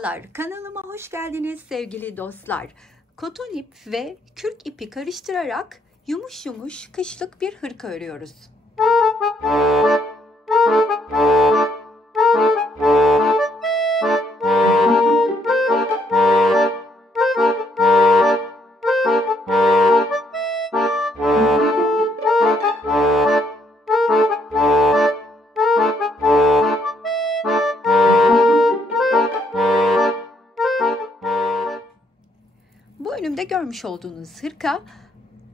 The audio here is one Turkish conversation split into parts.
Merhabalar, kanalıma hoş geldiniz sevgili dostlar. Koton ip ve kürk ipi karıştırarak yumuş yumuş kışlık bir hırka örüyoruz. Bu önümde görmüş olduğunuz hırka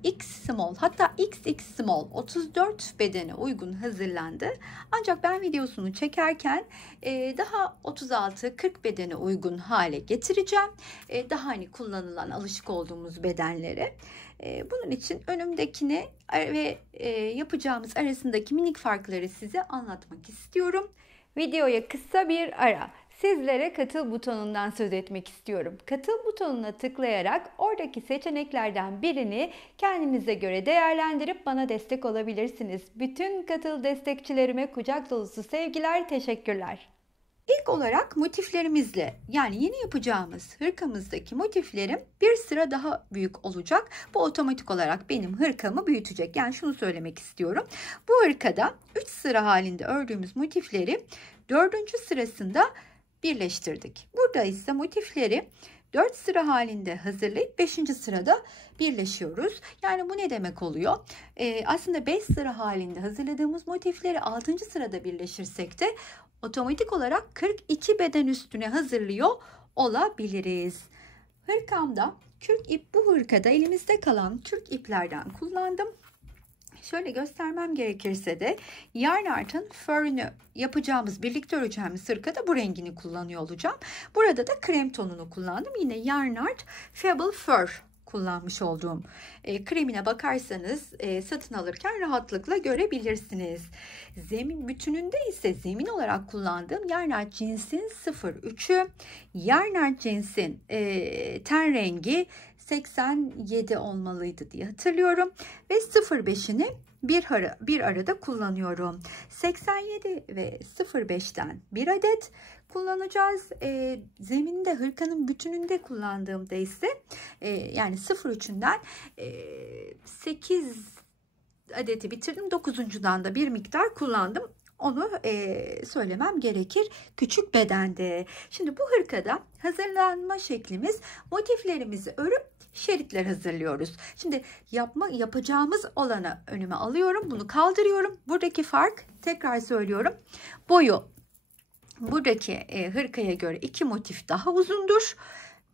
X small, hatta XX small 34 bedene uygun hazırlandı. Ancak ben videosunu çekerken daha 36-40 bedene uygun hale getireceğim. Daha hani kullanılan, alışık olduğumuz bedenlere. Bunun için önümdekini ve yapacağımız arasındaki minik farkları size anlatmak istiyorum. Videoya kısa bir ara. Sizlere katıl butonundan söz etmek istiyorum. Katıl butonuna tıklayarak oradaki seçeneklerden birini kendinize göre değerlendirip bana destek olabilirsiniz. Bütün katıl destekçilerime kucak dolusu sevgiler, teşekkürler. İlk olarak motiflerimizle, yani yeni yapacağımız hırkamızdaki motiflerim bir sıra daha büyük olacak. Bu otomatik olarak benim hırkamı büyütecek. Yani şunu söylemek istiyorum. Bu hırkada 3 sıra halinde ördüğümüz motifleri 4. sırasında birleştirdik. Burada ise motifleri 4 sıra halinde hazırlayıp 5. sırada birleşiyoruz. Yani bu ne demek oluyor? Aslında 5 sıra halinde hazırladığımız motifleri 6. sırada birleşirsek de otomatik olarak 42 beden üstüne hazırlıyor olabiliriz. Hırkamda kürk ip, bu hırkada elimizde kalan kürk iplerden kullandım. Şöyle göstermem gerekirse de Yarn Art'ın Fur'ünü yapacağımız, birlikte öreceğimiz hırkada bu rengini kullanıyor olacağım. Burada da krem tonunu kullandım. Yine Yarn Art Fable Fur kullanmış olduğum kremine bakarsanız satın alırken rahatlıkla görebilirsiniz. Zemin bütününde ise zemin olarak kullandığım Yarn Art Jeans'in 03'ü, Yarn Art Jeans'in ten rengi 87 olmalıydı diye hatırlıyorum ve 05'ini bir arada kullanıyorum. 87 ve 05'ten bir adet kullanacağız. Zeminde, hırkanın bütününde kullandığımda ise yani 03'ünden 8 adeti bitirdim. 9'uncudan da bir miktar kullandım. Onu söylemem gerekir küçük bedende. Şimdi bu hırkada hazırlanma şeklimiz, motiflerimizi örüp şeritler hazırlıyoruz. Şimdi yapacağımız olanı önüme alıyorum. Bunu kaldırıyorum. Buradaki fark, tekrar söylüyorum, boyu buradaki hırkaya göre 2 motif daha uzundur.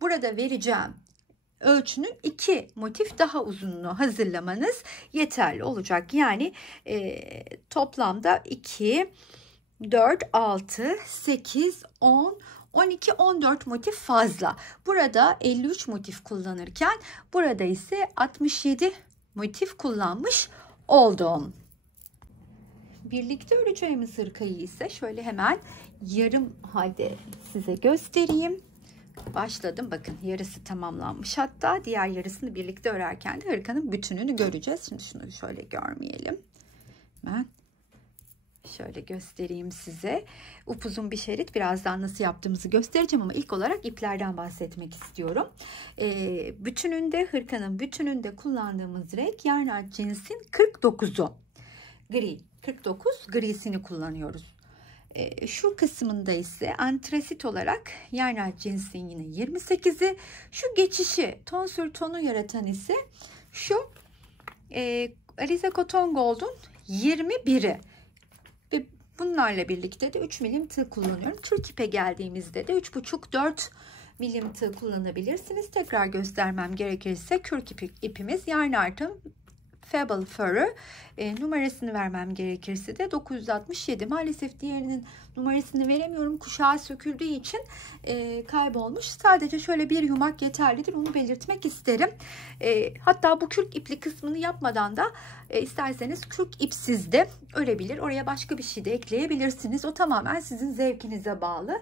Burada vereceğim ölçünün 2 motif daha uzunluğu hazırlamanız yeterli olacak. Yani toplamda 2, 4, 6, 8, 10, 12, 14 motif fazla. Burada 53 motif kullanırken burada ise 67 motif kullanmış oldum. Birlikte öreceğimiz hırkayı ise şöyle hemen yarım halde size göstereyim. Başladım. Bakın yarısı tamamlanmış. Hatta diğer yarısını birlikte örerken de hırkanın bütününü göreceğiz. Şimdi şunu şöyle görmeyelim. Ben şöyle göstereyim size. Upuzun bir şerit. Birazdan nasıl yaptığımızı göstereceğim ama ilk olarak iplerden bahsetmek istiyorum. Bütününde, hırkanın bütününde kullandığımız renk Yarn Art Jeans'in 49'u. Gri. 49 grisini kullanıyoruz. Şu kısmında ise antrasit olarak Yarn Art Jeans'in yine 28'i. Şu geçişi, ton sür tonu yaratan ise şu Alize Cotton Gold'un 21'i. Ve bunlarla birlikte de 3 milim tığ kullanıyorum. Kürk ipe geldiğimizde de 3,5-4 milim tığ kullanabilirsiniz. Tekrar göstermem gerekirse kürk ipimiz Yarn Art'ın Fable Fur'ü, numarasını vermem gerekirse de 967. Maalesef diğerinin numarasını veremiyorum. Kuşağı söküldüğü için kaybolmuş. Sadece şöyle bir yumak yeterlidir. Onu belirtmek isterim. Hatta bu kürk ipli kısmını yapmadan da isterseniz kürk ipsiz de örebilir. Oraya başka bir şey de ekleyebilirsiniz. O tamamen sizin zevkinize bağlı.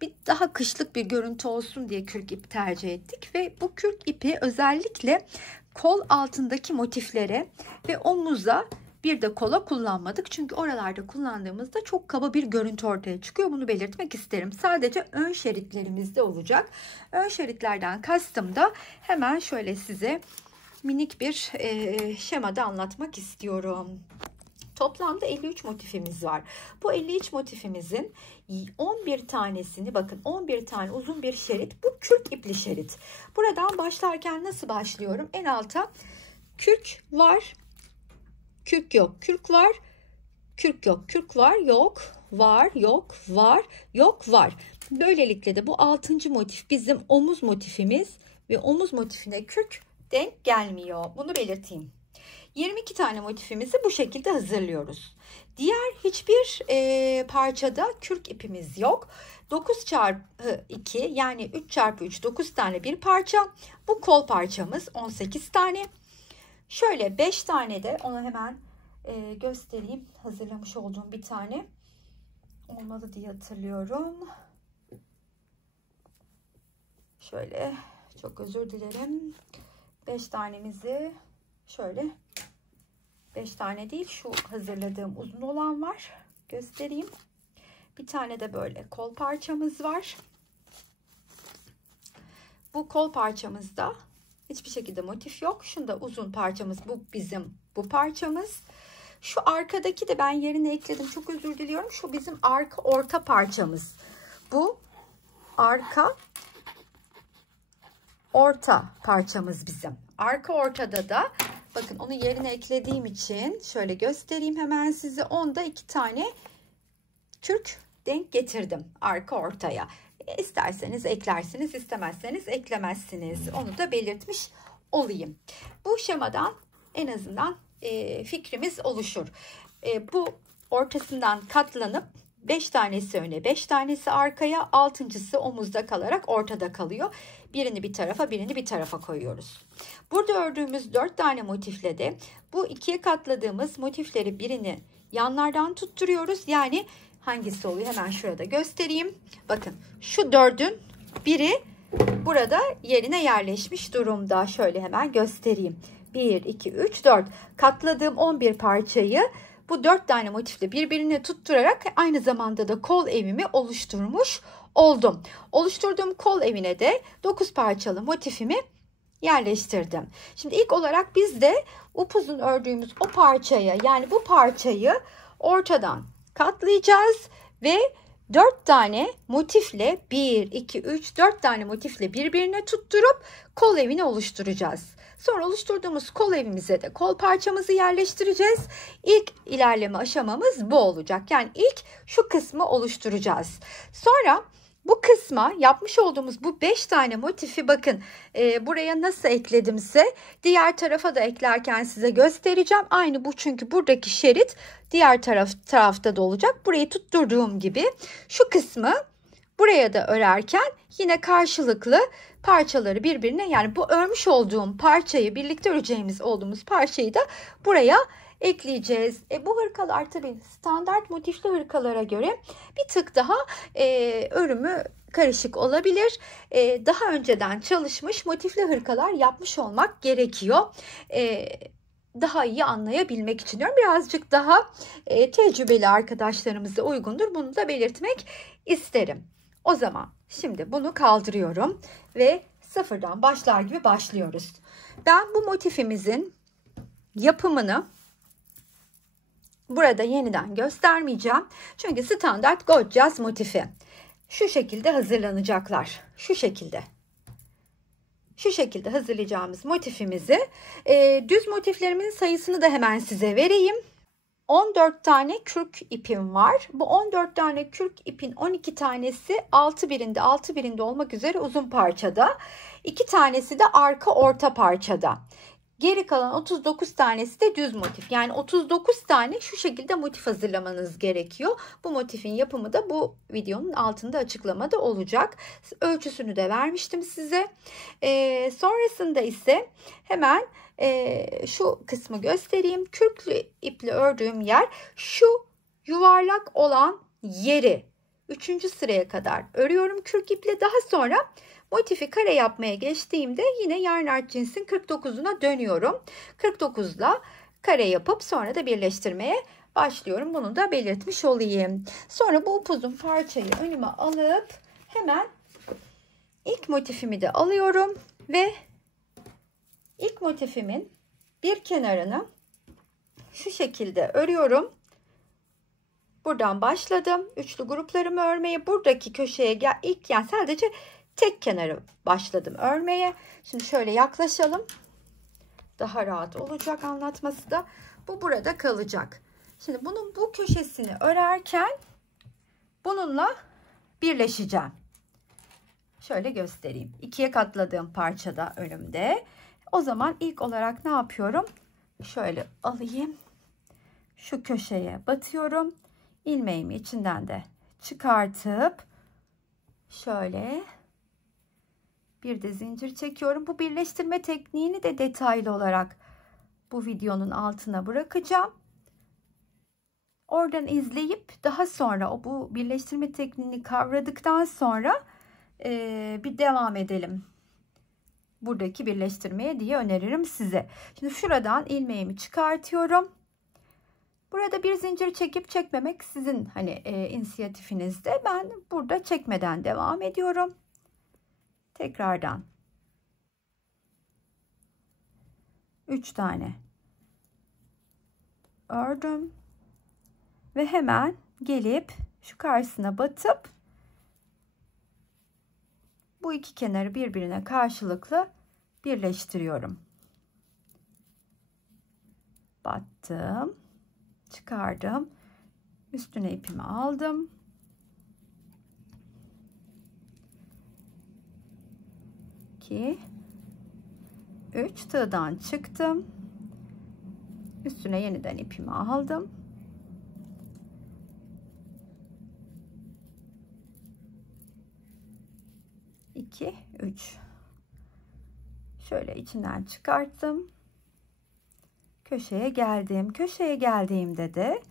Bir daha kışlık bir görüntü olsun diye kürk ip tercih ettik ve bu kürk ipi özellikle kol altındaki motiflere ve omuza Bir de kola kullanmadık. Çünkü oralarda kullandığımızda çok kaba bir görüntü ortaya çıkıyor. Bunu belirtmek isterim. Sadece ön şeritlerimizde olacak. Ön şeritlerden kastım da hemen şöyle size minik bir şemada anlatmak istiyorum. Toplamda 53 motifimiz var. Bu 53 motifimizin 11 tanesini, bakın 11 tane uzun bir şerit. Bu kürk ipli şerit. Buradan başlarken nasıl başlıyorum? En alta kürk var, kürk yok, kürk var, kürk yok, kürk var, yok, var, yok, var, yok, var. Böylelikle de bu 6. motif bizim omuz motifimiz ve omuz motifine kürk denk gelmiyor. Bunu belirteyim. 22 tane motifimizi bu şekilde hazırlıyoruz. Diğer hiçbir parçada kürk ipimiz yok. 9 çarpı 2 yani 3 çarpı 3 9 tane bir parça. Bu kol parçamız 18 tane. Şöyle 5 tane de onu hemen göstereyim. Hazırlamış olduğum bir tane olmalı diye hatırlıyorum. Şöyle, çok özür dilerim. 5 tanemizi şöyle, 5 tane değil, şu hazırladığım uzun olan var. Göstereyim. Bir tane de böyle kol parçamız var. Bu kol parçamızda hiçbir şekilde motif yok. Şunda uzun parçamız, bu bizim bu parçamız. Şu arkadaki de ben yerine ekledim. Çok özür diliyorum. Şu bizim arka orta parçamız. Bu arka orta parçamız bizim. Arka ortada da bakın onu yerine eklediğim için şöyle göstereyim hemen size. Onda 2 tane kürk denk getirdim arka ortaya. İsterseniz eklersiniz, istemezseniz eklemezsiniz. Onu da belirtmiş olayım. Bu şemadan en azından fikrimiz oluşur. Bu ortasından katlanıp 5 tanesi öne, 5 tanesi arkaya, 6.'sı omuzda kalarak ortada kalıyor. Birini bir tarafa, birini bir tarafa koyuyoruz. Burada ördüğümüz 4 tane motifle de bu ikiye katladığımız motifleri birini yanlardan tutturuyoruz. Yani hangisi oluyor? Hemen şurada göstereyim. Bakın şu 4'ün biri burada yerine yerleşmiş durumda. Şöyle hemen göstereyim. 1, 2, 3, 4. Katladığım 11 parçayı bu 4 tane motifle birbirine tutturarak aynı zamanda da kol evimi oluşturmuş oldum. Oluşturduğum kol evine de 9 parçalı motifimi yerleştirdim. Şimdi ilk olarak biz de upuzun ördüğümüz o parçaya, yani bu parçayı ortadan katlayacağız ve 4 tane motifle 1, 2, 3, 4 tane motifle birbirine tutturup kol evini oluşturacağız. Sonra oluşturduğumuz kol evimize de kol parçamızı yerleştireceğiz. İlk ilerleme aşamamız bu olacak. Yani ilk şu kısmı oluşturacağız. Sonra bu kısma yapmış olduğumuz bu 5 tane motifi bakın buraya nasıl ekledimse diğer tarafa da eklerken size göstereceğim. Aynı bu, çünkü buradaki şerit diğer tarafta da olacak. Burayı tutturduğum gibi şu kısmı buraya da örerken yine karşılıklı parçaları birbirine, yani bu örmüş olduğum parçayı, birlikte öreceğimiz olduğumuz parçayı da buraya ekleyeceğiz. Bu hırkalar tabii standart motifli hırkalara göre bir tık daha örümü karışık olabilir. Daha önceden çalışmış motifli hırkalar yapmış olmak gerekiyor. Daha iyi anlayabilmek için diyorum. Birazcık daha tecrübeli arkadaşlarımıza uygundur. Bunu da belirtmek isterim. O zaman şimdi bunu kaldırıyorum ve sıfırdan başlar gibi başlıyoruz. Ben bu motifimizin yapımını burada yeniden göstermeyeceğim. Çünkü standart Gorgeous motifi. Şu şekilde hazırlanacaklar. Şu şekilde. Şu şekilde hazırlayacağımız motifimizi, düz motiflerimin sayısını da hemen size vereyim. 14 tane kürk ipim var. Bu 14 tane kürk ipin 12 tanesi 6 birinde olmak üzere uzun parçada. 2 tanesi de arka orta parçada. Geri kalan 39 tanesi de düz motif. Yani 39 tane şu şekilde motif hazırlamanız gerekiyor. Bu motifin yapımı da bu videonun altında açıklamada olacak. Ölçüsünü de vermiştim size. Sonrasında ise hemen şu kısmı göstereyim. Kürklü iple ördüğüm yer şu yuvarlak olan yeri 3. sıraya kadar örüyorum kürk iple. Daha sonra motifi kare yapmaya geçtiğimde yine yarn art cinsin 49'una dönüyorum. 49'la kare yapıp sonra da birleştirmeye başlıyorum. Bunu da belirtmiş olayım. Sonra bu upuzun parçayı önüme alıp hemen ilk motifimi de alıyorum ve ilk motifimin bir kenarını şu şekilde örüyorum. Buradan başladım. Üçlü gruplarımı örmeye. Buradaki köşeye yani sadece tek kenarı başladım örmeye. Şimdi şöyle yaklaşalım. Daha rahat olacak anlatması da. Bu burada kalacak. Şimdi bunun bu köşesini örerken bununla birleşeceğim. Şöyle göstereyim. İkiye katladığım parçada önümde. O zaman ilk olarak ne yapıyorum? Şöyle alayım. Şu köşeye batıyorum. İlmeğimi içinden de çıkartıp şöyle bir de zincir çekiyorum. Bu birleştirme tekniğini de detaylı olarak bu videonun altına bırakacağım. Oradan izleyip daha sonra bu birleştirme tekniğini kavradıktan sonra bir devam edelim buradaki birleştirmeye diye öneririm size. Şimdi şuradan ilmeğimi çıkartıyorum. Burada bir zincir çekip çekmemek sizin inisiyatifinizde. Ben burada çekmeden devam ediyorum. Tekrardan 3 tane ördüm ve hemen gelip şu karşısına batıp bu iki kenarı birbirine karşılıklı birleştiriyorum. Battım, çıkardım, üstüne ipimi aldım. İki, 3 tığdan çıktım. Üstüne yeniden ipimi aldım. İki, 3. Şöyle içinden çıkarttım. Köşeye geldim. Köşeye geldiğimde de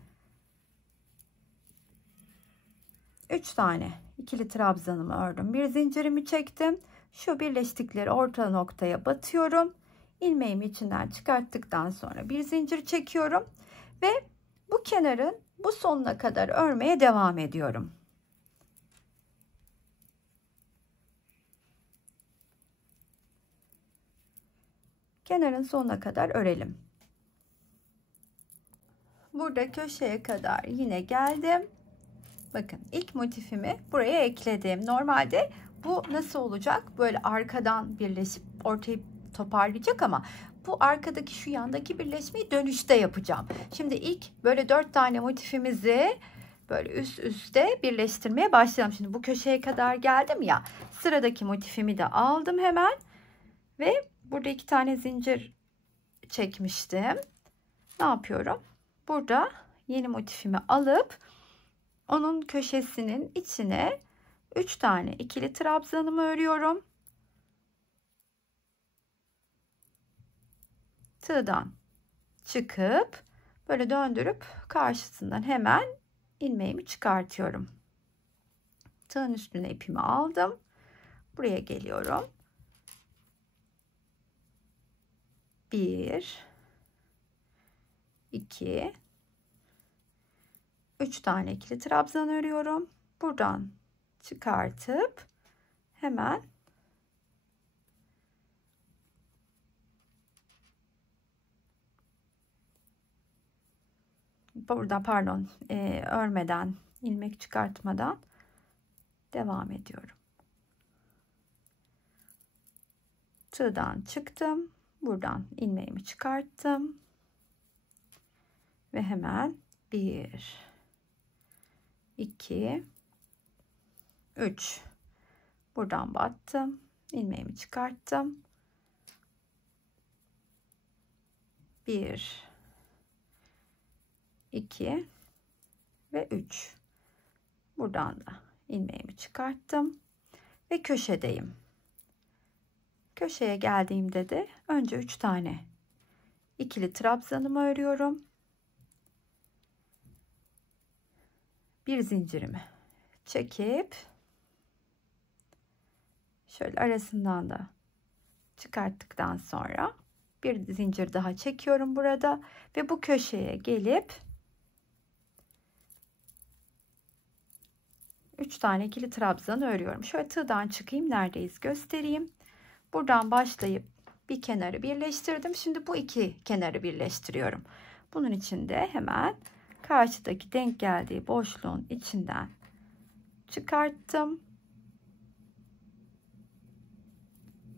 3 tane ikili trabzanımı ördüm. Bir zincirimi çektim. Şu birleştikleri orta noktaya batıyorum. İlmeğimi içinden çıkarttıktan sonra bir zincir çekiyorum ve bu kenarın bu sonuna kadar örmeye devam ediyorum. Kenarın sonuna kadar örelim. Burada köşeye kadar yine geldim. Bakın ilk motifimi buraya ekledim. Normalde bu nasıl olacak? Böyle arkadan birleşip ortayı toparlayacak ama bu arkadaki şu yandaki birleşmeyi dönüşte yapacağım. Şimdi ilk böyle 4 tane motifimizi böyle üst üste birleştirmeye başlayalım. Şimdi bu köşeye kadar geldim ya. Sıradaki motifimi de aldım hemen ve burada 2 tane zincir çekmiştim. Ne yapıyorum? Burada yeni motifimi alıp onun köşesinin içine 3 tane ikili trabzanımı örüyorum. Tığdan çıkıp böyle döndürüp karşısından hemen ilmeğimi çıkartıyorum. Tığın üstüne ipimi aldım. Buraya geliyorum. 1 2 3 tane ikili trabzan örüyorum. Buradan çıkartıp hemen burada örmeden, ilmek çıkartmadan devam ediyorum. Tığdan çıktım. Buradan ilmeğimi çıkarttım. Ve hemen 1 2 3 buradan battım. İlmeğimi çıkarttım. 1 2 ve 3 buradan da ilmeğimi çıkarttım ve köşedeyim. Köşeye geldiğimde de önce 3 tane ikili trabzanımı örüyorum. Bir zincirimi çekip şöyle arasından da çıkarttıktan sonra Bir zincir daha çekiyorum burada ve bu köşeye gelip 3 tane ikili trabzan örüyorum. Şöyle tığdan çıkayım, neredeyiz göstereyim. Buradan başlayıp bir kenarı birleştirdim. Şimdi bu iki kenarı birleştiriyorum. Bunun için de hemen karşıdaki denk geldiği boşluğun içinden çıkarttım.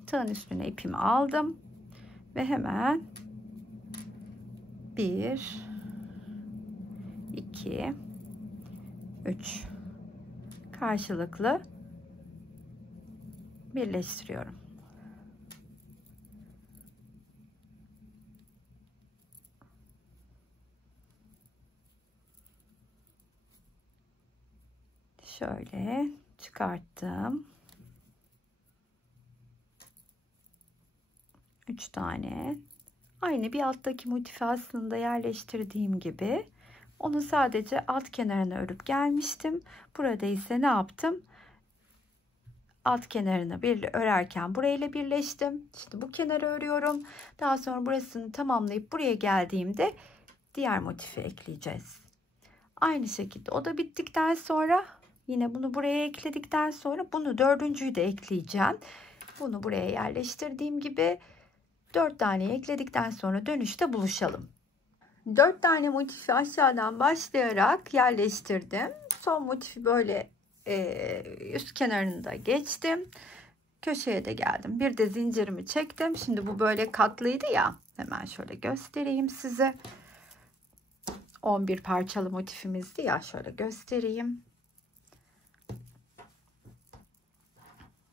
Tığın üstüne ipimi aldım ve hemen 1 2 3 karşılıklı birleştiriyorum. Şöyle çıkarttım. 3 tane. Aynı bir alttaki motifi aslında yerleştirdiğim gibi. Onu sadece alt kenarına örüp gelmiştim. Burada ise ne yaptım? Alt kenarını örerken burayla birleştim. Şimdi bu kenarı örüyorum. Daha sonra burasını tamamlayıp buraya geldiğimde diğer motifi ekleyeceğiz. Aynı şekilde o da bittikten sonra yine bunu buraya ekledikten sonra bunu dördüncüyü de ekleyeceğim. Bunu buraya yerleştirdiğim gibi 4 tane ekledikten sonra dönüşte buluşalım. 4 tane motifi aşağıdan başlayarak yerleştirdim. Son motifi böyle üst kenarını da geçtim. Köşeye de geldim. Bir de zincirimi çektim. Şimdi bu böyle katlıydı ya. Hemen şöyle göstereyim size. 11 parçalı motifimizdi ya. Şöyle göstereyim.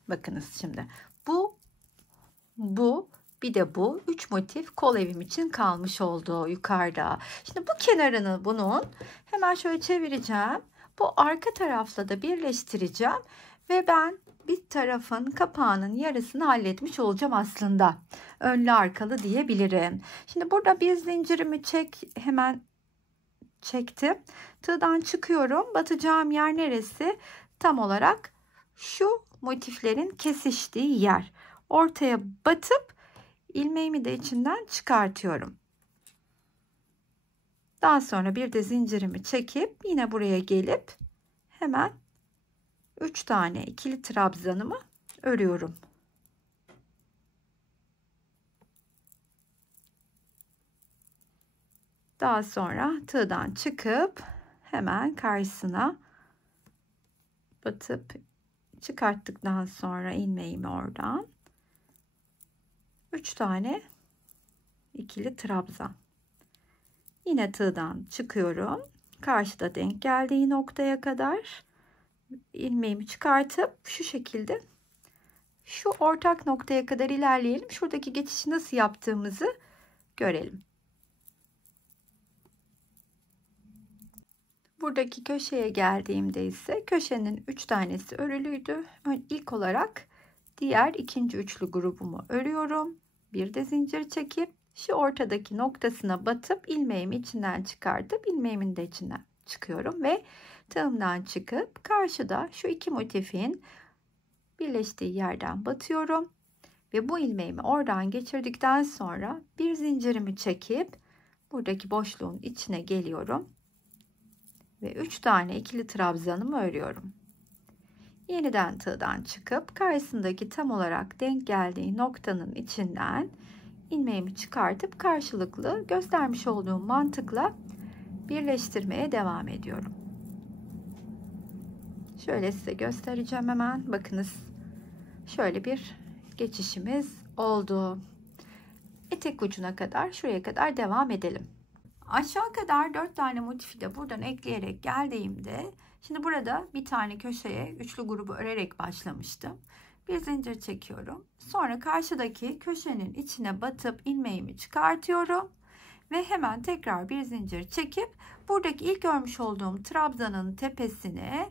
Bakınız şimdi. Bu bir de bu 3 motif kol evim için kalmış oldu yukarıda. Şimdi bu kenarını bunun hemen şöyle çevireceğim. Bu arka tarafla da birleştireceğim ve ben bir tarafın kapağının yarısını halletmiş olacağım aslında. Önlü arkalı diyebilirim. Şimdi burada bir zincirimi hemen çektim. Tığdan çıkıyorum. Batacağım yer neresi? Tam olarak şu motiflerin kesiştiği yer. Ortaya batıp ilmeğimi de içinden çıkartıyorum. Daha sonra bir de zincirimi çekip yine buraya gelip hemen 3 tane ikili trabzanımı örüyorum. Daha sonra tığdan çıkıp hemen karşısına batıp çıkarttıktan sonra ilmeğimi oradan 3 tane ikili trabzan. Yine tığdan çıkıyorum. Karşıda denk geldiği noktaya kadar ilmeğimi çıkartıp şu şekilde şu ortak noktaya kadar ilerleyelim. Şuradaki geçişi nasıl yaptığımızı görelim. Buradaki köşeye geldiğimde ise köşenin 3 tanesi örülüydü. İlk olarak diğer ikinci üçlü grubumu örüyorum. Bir de zincir çekip şu ortadaki noktasına batıp ilmeğimi içinden çıkartıp ilmeğimin de içinden çıkıyorum ve tığımdan çıkıp karşıda şu iki motifin birleştiği yerden batıyorum ve bu ilmeğimi oradan geçirdikten sonra bir zincirimi çekip buradaki boşluğun içine geliyorum ve 3 tane ikili trabzanımı örüyorum. Yeniden tığdan çıkıp karşısındaki tam olarak denk geldiği noktanın içinden ilmeğimi çıkartıp karşılıklı göstermiş olduğum mantıkla birleştirmeye devam ediyorum. Şöyle size göstereceğim hemen. Bakınız. Şöyle bir geçişimiz oldu. Etek ucuna kadar, şuraya kadar devam edelim. Aşağı kadar 4 tane motifi de buradan ekleyerek geldiğimde, şimdi burada bir tane köşeye üçlü grubu örerek başlamıştım. Bir zincir çekiyorum. Sonra karşıdaki köşenin içine batıp ilmeğimi çıkartıyorum. Ve hemen tekrar bir zincir çekip buradaki ilk örmüş olduğum trabzanın tepesine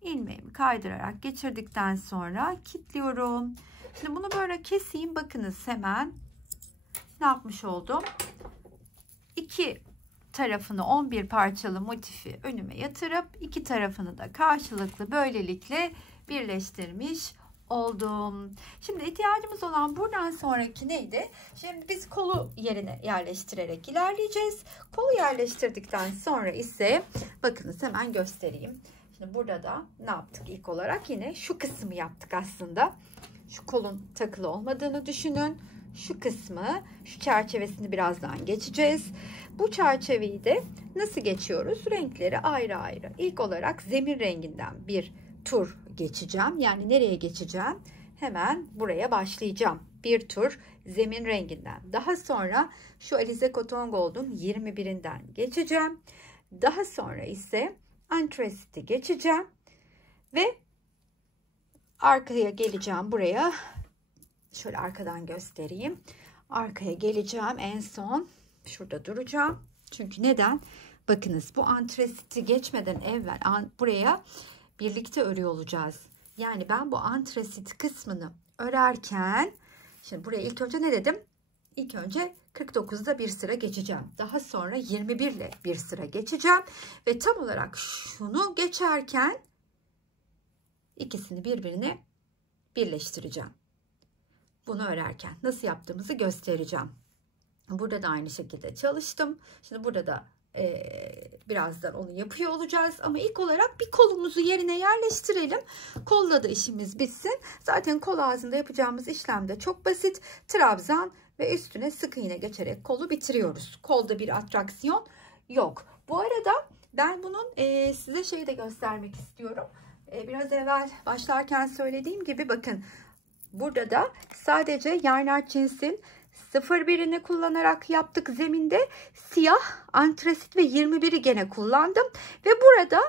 ilmeğimi kaydırarak geçirdikten sonra kilitliyorum. Şimdi bunu böyle keseyim. Bakınız hemen ne yapmış oldum. İki tarafını 11 parçalı motifi önüme yatırıp iki tarafını da karşılıklı böylelikle birleştirmiş oldum. Şimdi ihtiyacımız olan buradan sonraki neydi? Şimdi biz kolu yerine yerleştirerek ilerleyeceğiz. Kolu yerleştirdikten sonra ise bakınız hemen göstereyim. Şimdi burada da ne yaptık ilk olarak? Yine şu kısmı yaptık aslında. Şu kolun takılı olmadığını düşünün. Şu kısmı, şu çerçevesini birazdan geçeceğiz. Bu çerçeveyi de nasıl geçiyoruz? Renkleri ayrı ayrı. İlk olarak zemin renginden bir tur geçeceğim. Yani nereye geçeceğim? Hemen buraya başlayacağım. Bir tur zemin renginden. Daha sonra şu Alize Cotton Gold'un 21'inden geçeceğim. Daha sonra ise Anthracite'i geçeceğim. Ve arkaya geleceğim buraya. Şöyle arkadan göstereyim. Arkaya geleceğim en son. Şurada duracağım. Çünkü neden? Bakınız bu Anthracite'i geçmeden evvel buraya birlikte örüyor olacağız. Yani ben bu Anthracite kısmını örerken şimdi buraya ilk önce ne dedim? İlk önce 49'da bir sıra geçeceğim. Daha sonra 21 ile bir sıra geçeceğim. Ve tam olarak şunu geçerken ikisini birbirine birleştireceğim. Bunu örerken nasıl yaptığımızı göstereceğim. Burada da aynı şekilde çalıştım. Şimdi burada da birazdan onu yapıyor olacağız. Ama ilk olarak bir kolumuzu yerine yerleştirelim. Kolla da işimiz bitsin. Zaten kol ağzında yapacağımız işlem de çok basit. Trabzan ve üstüne sık iğne geçerek kolu bitiriyoruz. Kolda bir atraksiyon yok. Bu arada ben bunun size şeyi de göstermek istiyorum. Biraz evvel başlarken söylediğim gibi bakın. Burada da sadece yarn cinsin 01'ini kullanarak yaptık zeminde. Siyah, antrasit ve 21'i gene kullandım. Ve burada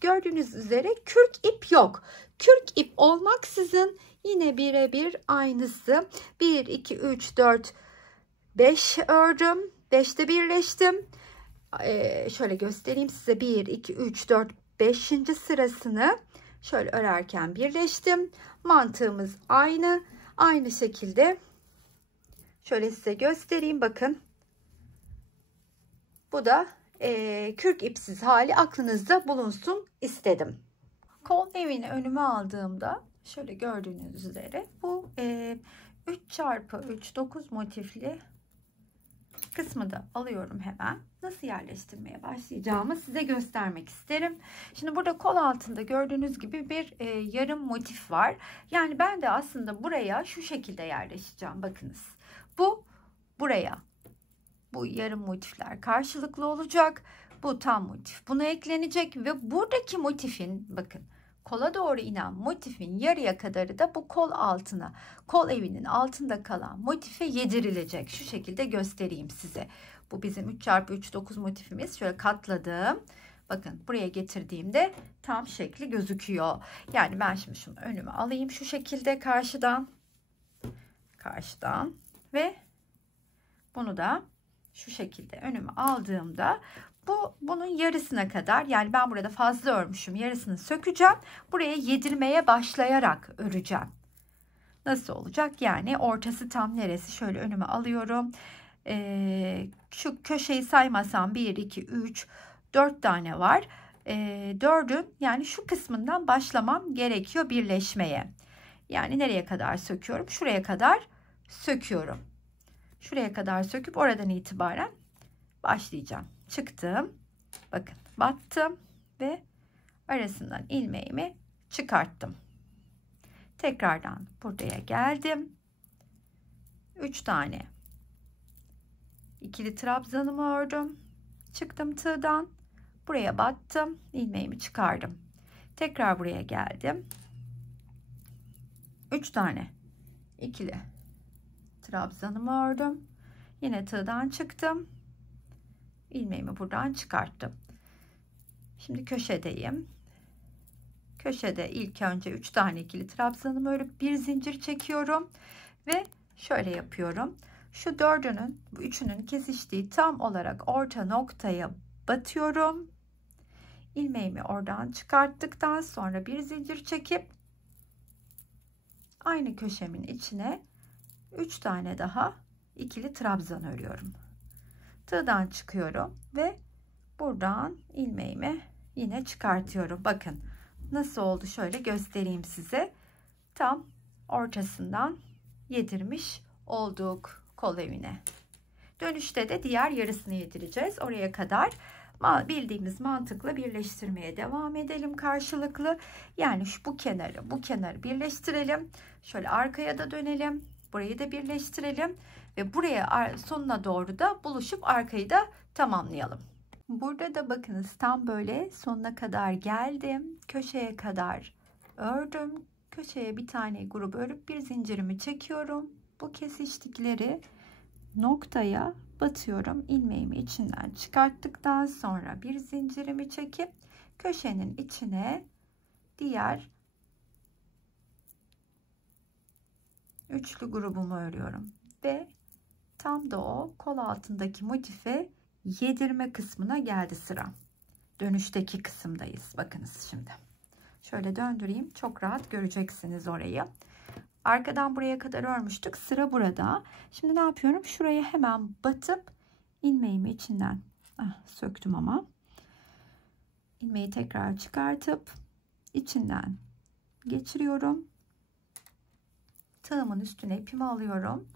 gördüğünüz üzere kürk ip yok. Kürk ip olmaksızın yine birebir aynısı. 1, 2, 3, 4, 5 ördüm. 5'te birleştim. Şöyle göstereyim size. 1, 2, 3, 4, 5. sırasını şöyle örerken birleştim. Mantığımız aynı. Aynı şekilde şöyle size göstereyim. Bakın. Bu da kürk ipsiz hali aklınızda bulunsun istedim. Kol evini önüme aldığımda şöyle gördüğünüz üzere bu 3x3 9 motifli kısmı da alıyorum hemen. Nasıl yerleştirmeye başlayacağımı size göstermek isterim. Şimdi burada kol altında gördüğünüz gibi bir yarım motif var. Yani ben de aslında buraya şu şekilde yerleşeceğim. Bakınız. Bu buraya. Bu yarım motifler karşılıklı olacak. Bu tam motif. Buna eklenecek ve buradaki motifin bakın kola doğru inen motifin yarıya kadarı da bu kol altına, kol evinin altında kalan motife yedirilecek. Şu şekilde göstereyim size. Bu bizim 3x3 9 motifimiz. Şöyle katladım. Bakın buraya getirdiğimde tam şekli gözüküyor. Yani ben şimdi şunu önüme alayım şu şekilde karşıdan ve bunu da şu şekilde önüme aldığımda bunun yarısına kadar, yani ben burada fazla örmüşüm, yarısını sökeceğim. Buraya yedirmeye başlayarak öreceğim. Nasıl olacak? Yani ortası tam neresi? Şöyle önüme alıyorum. Şu köşeyi saymasam 1, 2, 3, 4 tane var. 4'ün yani şu kısmından başlamam gerekiyor birleşmeye. Yani nereye kadar söküyorum? Şuraya kadar söküyorum. Şuraya kadar söküp oradan itibaren başlayacağım. Çıktım. Bakın battım ve arasından ilmeğimi çıkarttım. Tekrardan buraya geldim. 3 tane ikili trabzanımı ördüm. Çıktım tığdan. Buraya battım. İlmeğimi çıkardım. Tekrar buraya geldim. 3 tane ikili trabzanımı ördüm. Yine tığdan çıktım. İlmeğimi buradan çıkarttım. Şimdi köşedeyim. Köşede ilk önce 3 tane ikili trabzanımı örüp bir zincir çekiyorum ve şöyle yapıyorum. Şu 4'ünün, bu 3'ünün kesiştiği tam olarak orta noktaya batıyorum. İlmeğimi oradan çıkarttıktan sonra bir zincir çekip aynı köşemin içine 3 tane daha ikili trabzan örüyorum. Tığdan çıkıyorum ve buradan ilmeğimi yine çıkartıyorum. Bakın nasıl oldu, şöyle göstereyim size. tam ortasından yedirmiş olduk kol evine. Dönüşte de diğer yarısını yedireceğiz. Oraya kadar bildiğimiz mantıkla birleştirmeye devam edelim karşılıklı. Yani bu kenarı birleştirelim. Şöyle arkaya da dönelim. Burayı da birleştirelim ve buraya sonuna doğru da buluşup arkayı da tamamlayalım. Burada da bakınız tam böyle sonuna kadar geldim. Köşeye kadar ördüm. Köşeye bir tane grup örüp bir zincirimi çekiyorum. Bu kesiştikleri noktaya batıyorum. İlmeğimi içinden çıkarttıktan sonra bir zincirimi çekip köşenin içine diğer üçlü grubumu örüyorum ve tam da o kol altındaki motife yedirme kısmına geldi sıra. Dönüşteki kısımdayız. Bakınız şimdi. Şöyle döndüreyim. Çok rahat göreceksiniz orayı. Arkadan buraya kadar örmüştük. Sıra burada. Şimdi ne yapıyorum? Şuraya hemen batıp ilmeğimi içinden söktüm ama ilmeği tekrar çıkartıp içinden geçiriyorum. Tığımın üstüne ipimi alıyorum.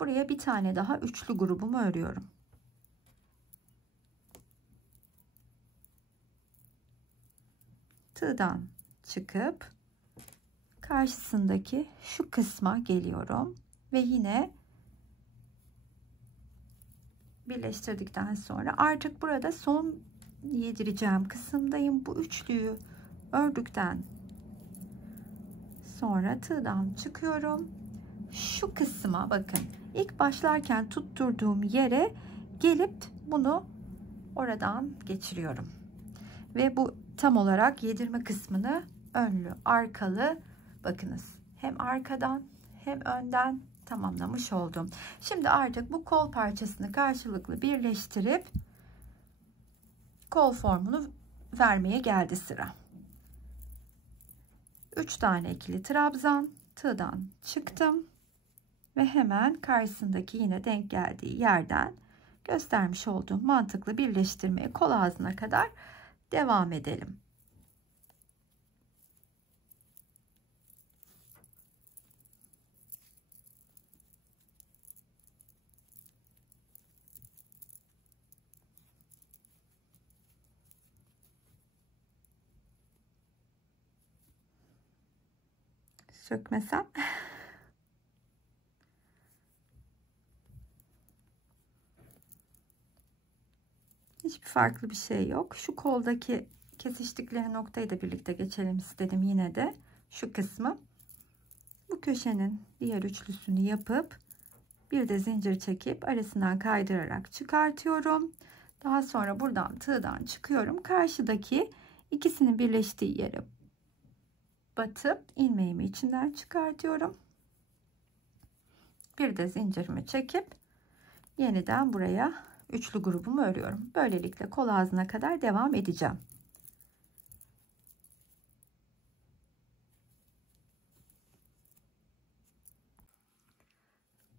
Buraya bir tane daha üçlü grubumu örüyorum. Tığdan çıkıp karşısındaki şu kısma geliyorum ve yine birleştirdikten sonra artık burada son yedireceğim kısımdayım. Bu üçlüyü ördükten sonra tığdan çıkıyorum. Şu kısma bakın. İlk başlarken tutturduğum yere gelip bunu oradan geçiriyorum. Ve bu tam olarak yedirme kısmını önlü, arkalı bakınız. Hem arkadan hem önden tamamlamış oldum. Şimdi artık bu kol parçasını karşılıklı birleştirip kol formunu vermeye geldi sıra. 3 tane ikili trabzan, tığdan çıktım ve hemen karşısındaki yine denk geldiği yerden göstermiş olduğum mantıklı birleştirmeye kol ağzına kadar devam edelim. Sökmesem. Hiçbir farklı bir şey yok. Şu koldaki kesiştikleri noktayı da birlikte geçelim istedim yine de. Şu kısmı. Bu köşenin diğer üçlüsünü yapıp bir de zincir çekip arasından kaydırarak çıkartıyorum. Daha sonra buradan tığdan çıkıyorum. Karşıdaki ikisinin birleştiği yere batıp ilmeğimi içinden çıkartıyorum. Bir de zincirimi çekip yeniden buraya üçlü grubumu örüyorum. Böylelikle kol ağzına kadar devam edeceğim.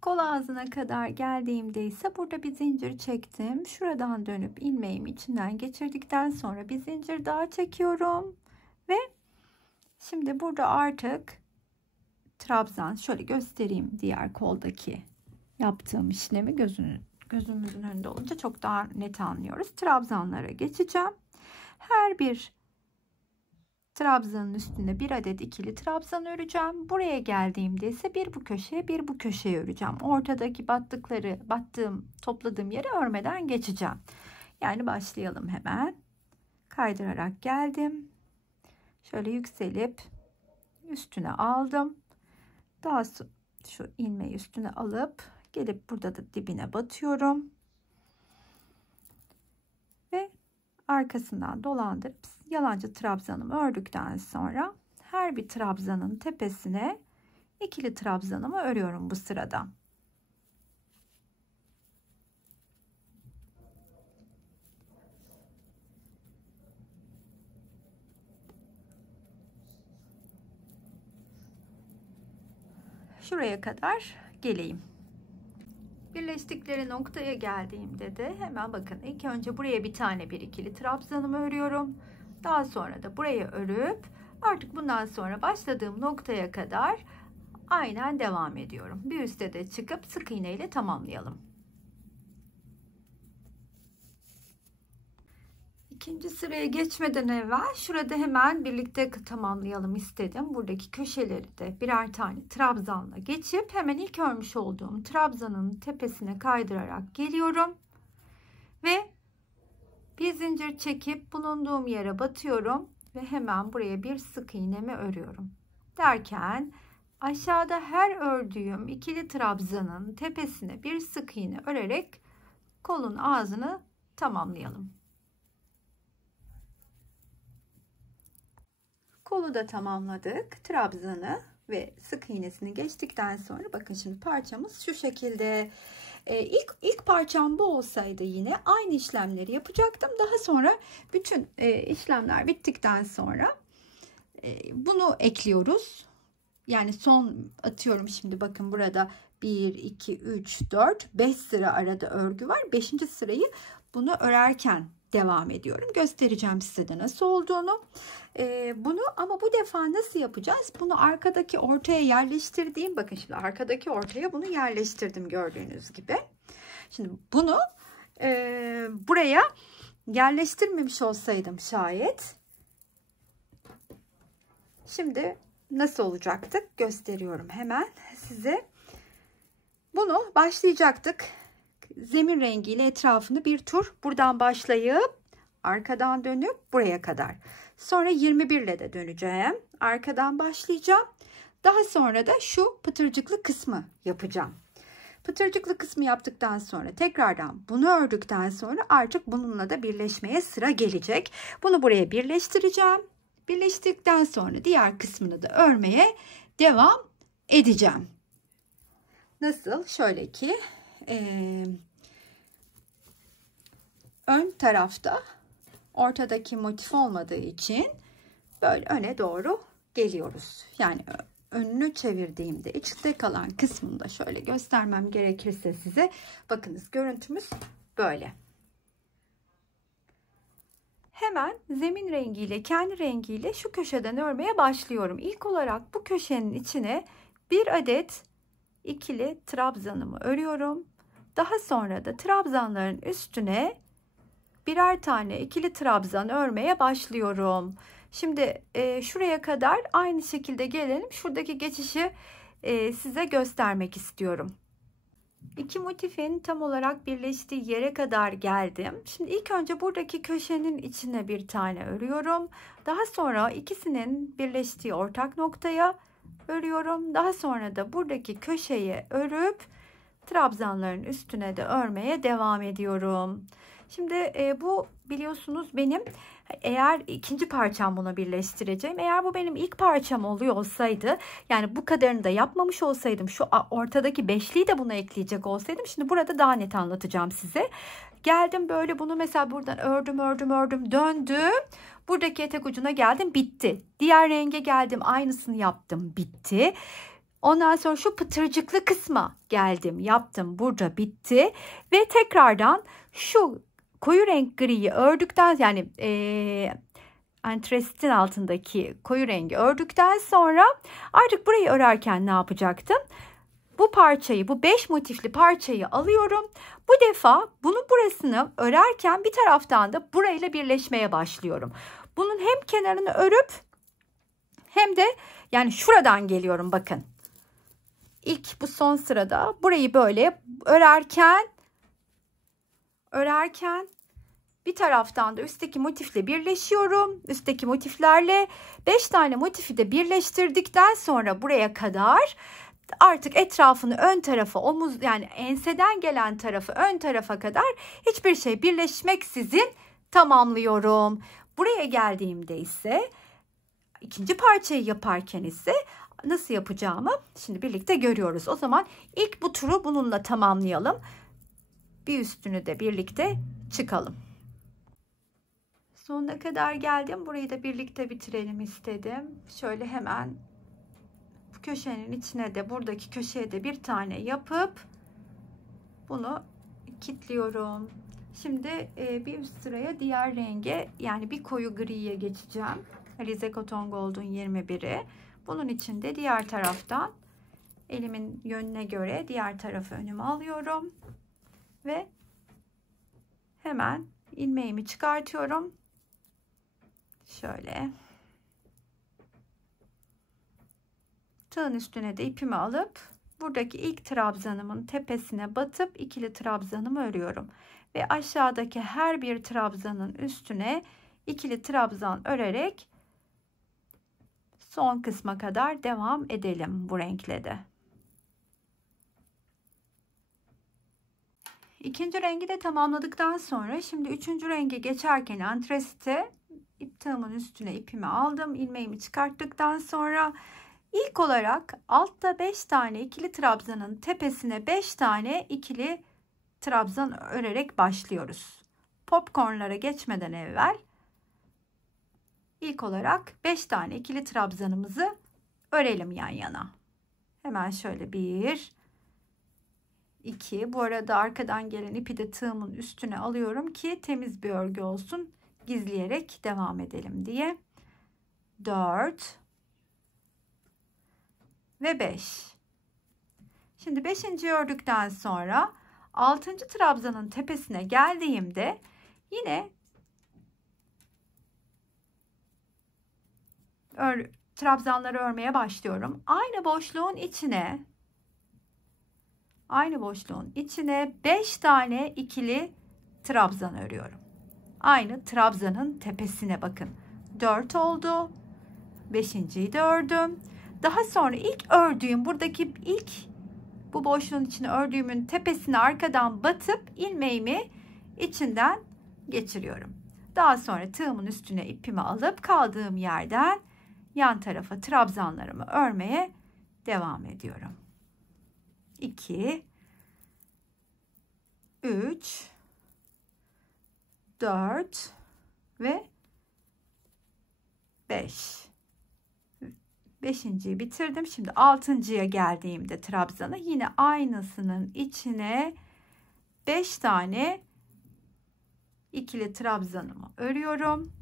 Kol ağzına kadar geldiğimde ise burada bir zincir çektim. Şuradan dönüp ilmeğimi içinden geçirdikten sonra bir zincir daha çekiyorum ve şimdi burada artık trabzan, şöyle göstereyim diğer koldaki yaptığım işlemi gözümüzün önünde olunca çok daha net anlıyoruz. Trabzanlara geçeceğim. Her bir trabzanın üstünde bir adet ikili trabzan öreceğim. Buraya geldiğimde ise bir bu köşeye bir bu köşeye öreceğim. Ortadaki topladığım yere örmeden geçeceğim. Yani başlayalım hemen. Kaydırarak geldim. Şöyle yükselip üstüne aldım. Daha şu ilmeği üstüne alıp gelip burada da dibine batıyorum. Ve arkasından dolandırıp yalancı trabzanımı ördükten sonra her bir trabzanın tepesine ikili trabzanımı örüyorum bu sırada. Şuraya kadar geleyim. Birleştikleri noktaya geldiğimde de hemen bakın, ilk önce buraya bir tane bir ikili trabzanımı örüyorum. Daha sonra da buraya örüp Artık bundan sonra başladığım noktaya kadar aynen devam ediyorum. Bir üste de çıkıp sık iğne ile tamamlayalım. İkinci sıraya geçmeden evvel şurada hemen birlikte tamamlayalım istedim. Buradaki köşeleri de birer tane trabzanla geçip hemen ilk örmüş olduğum trabzanın tepesine kaydırarak geliyorum. Ve bir zincir çekip bulunduğum yere batıyorum ve hemen buraya bir sık iğnemi örüyorum. Derken aşağıda her ördüğüm ikili trabzanın tepesine bir sık iğne örerek kolun ağzını tamamlayalım. Kolu da tamamladık. Trabzanı ve sık iğnesini geçtikten sonra bakın şimdi parçamız şu şekilde. İlk parçam bu olsaydı yine aynı işlemleri yapacaktım. Daha sonra bütün işlemler bittikten sonra bunu ekliyoruz. Yani son atıyorum şimdi bakın burada 1, 2, 3, 4, 5 sıra arada örgü var. 5. sırayı bunu örerken devam ediyorum. Göstereceğim size de nasıl olduğunu. Bunu ama bu defa nasıl yapacağız? Bunu arkadaki ortaya yerleştirdiğim, bakın şimdi arkadaki ortaya bunu yerleştirdim gördüğünüz gibi. Şimdi bunu buraya yerleştirmemiş olsaydım şayet, şimdi nasıl olacaktık gösteriyorum hemen size. Bunu başlayacaktık. Zemin rengiyle etrafını bir tur buradan başlayıp arkadan dönüp buraya kadar. Sonra 21 ile de döneceğim. Arkadan başlayacağım. Daha sonra da şu pıtırcıklı kısmı yapacağım. Pıtırcıklı kısmı yaptıktan sonra tekrardan bunu ördükten sonra artık bununla da birleşmeye sıra gelecek. Bunu buraya birleştireceğim. Birleştirdikten sonra diğer kısmını da örmeye devam edeceğim. Nasıl? Şöyle ki ön tarafta ortadaki motif olmadığı için böyle öne doğru geliyoruz. Yani önünü çevirdiğimde içte kalan kısmını da şöyle göstermem gerekirse size, bakınız görüntümüz böyle. Hemen zemin rengiyle kendi rengiyle şu köşeden örmeye başlıyorum. İlk olarak bu köşenin içine bir adet ikili trabzanımı örüyorum. Daha sonra da trabzanların üstüne birer tane ikili trabzan örmeye başlıyorum. Şimdi şuraya kadar aynı şekilde gelelim. Şuradaki geçişi size göstermek istiyorum. İki motifin tam olarak birleştiği yere kadar geldim. Şimdi ilk önce buradaki köşenin içine bir tane örüyorum. Daha sonra ikisinin birleştiği ortak noktaya örüyorum. Daha sonra da buradaki köşeyi örüp trabzanların üstüne de örmeye devam ediyorum. Şimdi bu biliyorsunuz benim, eğer ikinci parçam buna birleştireceğim. Eğer bu benim ilk parçam oluyor olsaydı, yani bu kadarını da yapmamış olsaydım, şu ortadaki beşliği de buna ekleyecek olsaydım, şimdi burada daha net anlatacağım size. Geldim böyle bunu mesela buradan ördüm döndüm. Buradaki etek ucuna geldim, bitti. Diğer renge geldim, aynısını yaptım, bitti. Ondan sonra şu pıtırcıklı kısma geldim, yaptım, burada bitti. Ve tekrardan şu koyu renk griyi ördükten, yani antresit altındaki koyu rengi ördükten sonra artık burayı örerken ne yapacaktım? Bu parçayı, bu 5 motifli parçayı alıyorum. Bu defa bunun burasını örerken bir taraftan da burayla birleşmeye başlıyorum. Bunun hem kenarını örüp hem de yani şuradan geliyorum, bakın. İlk bu son sırada burayı böyle örerken bir taraftan da üstteki motifle birleşiyorum. Üstteki motiflerle 5 tane motifi de birleştirdikten sonra buraya kadar artık etrafını ön tarafa, omuz, yani enseden gelen tarafı ön tarafa kadar hiçbir şey birleşmeksizin tamamlıyorum. Buraya geldiğimde ise ikinci parçayı yaparken ise nasıl yapacağımı şimdi birlikte görüyoruz. O zaman ilk bu turu bununla tamamlayalım. Bir üstünü de birlikte çıkalım. Sonuna kadar geldim. Burayı da birlikte bitirelim istedim. Şöyle hemen bu köşenin içine de, buradaki köşeye de bir tane yapıp bunu kilitliyorum. Şimdi bir üst sıraya diğer renge, yani bir koyu griye geçeceğim. Alize Cotton Gold'un 21'i. Bunun için de diğer taraftan elimin yönüne göre diğer tarafı önüme alıyorum ve hemen ilmeğimi çıkartıyorum. Şöyle tığın üstüne de ipimi alıp buradaki ilk trabzanımın tepesine batıp ikili trabzanımı örüyorum ve aşağıdaki her bir trabzanın üstüne ikili trabzan örerek son kısma kadar devam edelim bu renkle de. İkinci rengi de tamamladıktan sonra şimdi üçüncü renge geçerken antrasite tığımın üstüne ipimi aldım. İlmeğimi çıkarttıktan sonra ilk olarak altta 5 tane ikili trabzanın tepesine 5 tane ikili trabzan örerek başlıyoruz. Popcornlara geçmeden evvel ilk olarak 5 tane ikili trabzanımızı örelim yan yana. Hemen şöyle 1 2. Bu arada arkadan gelen ipi de tığımın üstüne alıyorum ki temiz bir örgü olsun. Gizleyerek devam edelim diye. 4 ve 5. Şimdi 5.'yi ördükten sonra 6. trabzanın tepesine geldiğimde yine trabzanları örmeye başlıyorum. Aynı boşluğun içine 5 tane ikili trabzan örüyorum. Aynı trabzanın tepesine bakın. 4 oldu. 5.'yi de ördüm. Daha sonra ilk ördüğüm bu boşluğun içine ördüğümün tepesine arkadan batıp ilmeğimi içinden geçiriyorum. Daha sonra tığımın üstüne ipimi alıp kaldığım yerden yan tarafa trabzanlarımı örmeye devam ediyorum. 2 3 4 ve 5. 5.'yi bitirdim. Şimdi 6.'ya geldiğimde trabzanı yine aynısının içine 5 tane ikili trabzanımı örüyorum.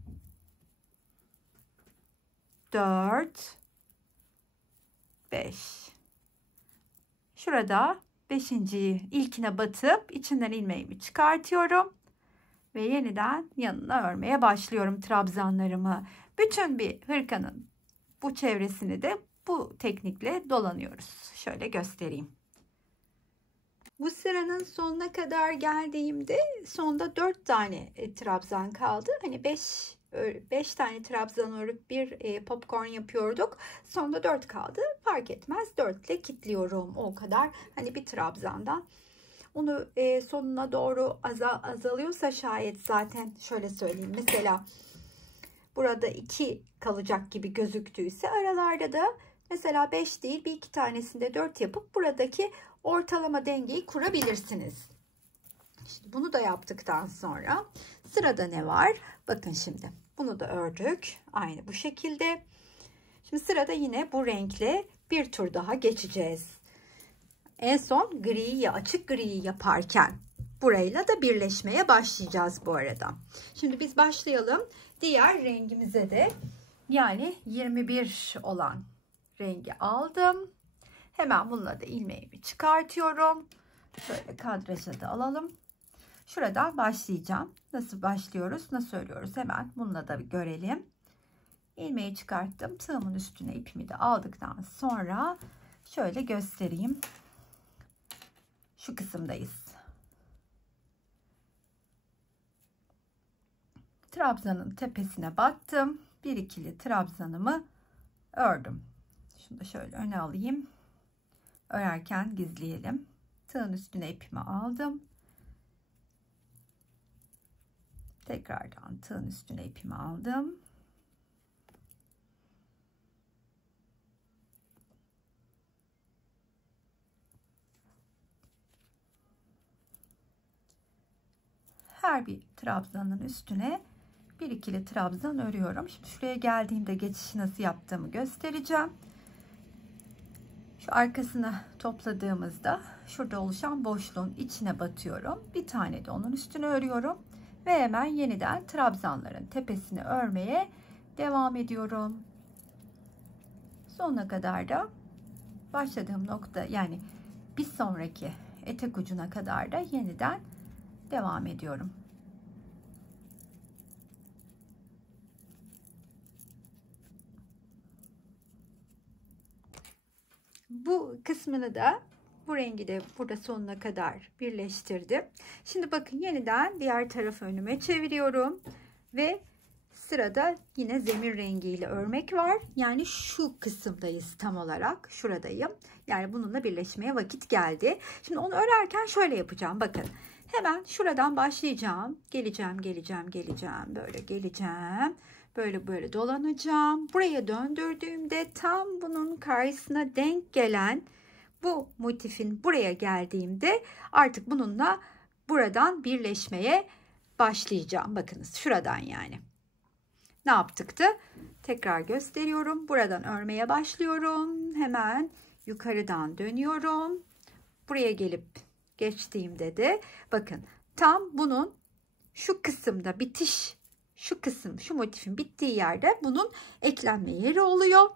4 5. Şurada 5.'yi ilkine batıp içinden ilmeğimi çıkartıyorum ve yeniden yanına örmeye başlıyorum trabzanlarımı. Bütün bir hırkanın bu çevresini de bu teknikle dolanıyoruz. Şöyle göstereyim. Bu sıranın sonuna kadar geldiğimde sonda 4 tane trabzan kaldı. Hani 5 tane trabzan örüp bir popcorn yapıyorduk. Sonda 4 kaldı. Fark etmez. 4 ile kilitliyorum. O kadar. Hani bir trabzandan. Onu sonuna doğru azalıyorsa şayet zaten şöyle söyleyeyim. Mesela burada 2 kalacak gibi gözüktüyse aralarda da mesela 5 değil bir iki tanesinde 4 yapıp buradaki ortalama dengeyi kurabilirsiniz. Şimdi bunu da yaptıktan sonra sırada ne var? Bakın şimdi bunu da ördük. Aynı bu şekilde. Şimdi sırada yine bu renkle bir tur daha geçeceğiz. En son griyi, açık griyi yaparken burayla da birleşmeye başlayacağız bu arada. Şimdi biz başlayalım. Diğer rengimize de yani 21 olan rengi aldım. Hemen bununla da ilmeğimi çıkartıyorum. Şöyle kadraja da alalım. Şuradan başlayacağım. Nasıl başlıyoruz? Nasıl örüyoruz? Hemen bununla da görelim. İlmeği çıkarttım. Tığımın üstüne ipimi de aldıktan sonra şöyle göstereyim. Şu kısımdayız. Trabzanın tepesine battım. Bir ikili trabzanımı ördüm. Şunu da şöyle öne alayım. Örerken gizleyelim. Tığın üstüne ipimi aldım. Tekrardan tığın üstüne ipimi aldım. Her bir trabzanın üstüne bir ikili trabzan örüyorum. Şimdi şuraya geldiğimde geçişi nasıl yaptığımı göstereceğim. Şu arkasını topladığımızda şurada oluşan boşluğun içine batıyorum. Bir tane de onun üstüne örüyorum ve hemen yeniden trabzanların tepesini örmeye devam ediyorum. Sonuna kadar da başladığım nokta, yani bir sonraki etek ucuna kadar da yeniden devam ediyorum. Bu kısmını da, bu rengi de burada sonuna kadar birleştirdim. Şimdi bakın, yeniden diğer tarafı önüme çeviriyorum ve sırada yine zemin rengiyle örmek var. Yani şu kısımdayız, tam olarak şuradayım. Yani bununla birleşmeye vakit geldi. Şimdi onu örerken şöyle yapacağım. Bakın, hemen şuradan başlayacağım. Geleceğim. Böyle geleceğim. Böyle dolanacağım. Buraya döndürdüğümde tam bunun karşısına denk gelen bu motifin buraya geldiğimde artık bununla buradan birleşmeye başlayacağım. Bakınız, şuradan yani. Ne yaptıktı? Tekrar gösteriyorum. Buradan örmeye başlıyorum. Hemen yukarıdan dönüyorum. Buraya gelip geçtiğimde de bakın, tam bunun şu kısımda bitiş, şu kısım, şu motifin bittiği yerde bunun eklenme yeri oluyor.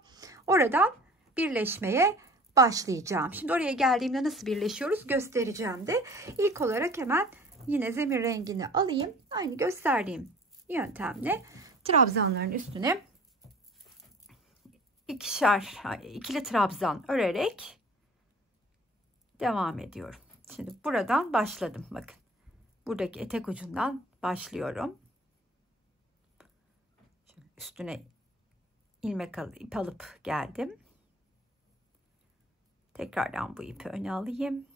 Oradan birleşmeye başlayacağım. Şimdi oraya geldiğimde nasıl birleşiyoruz göstereceğim de. İlk olarak hemen yine zemin rengini alayım. Aynı gösterdiğim yöntemle trabzanların üstüne ikili trabzan örerek devam ediyorum. Şimdi buradan başladım. Bakın, buradaki etek ucundan başlıyorum. Şöyle üstüne ip alıp geldim. Tekrardan bu ipi öne alayım.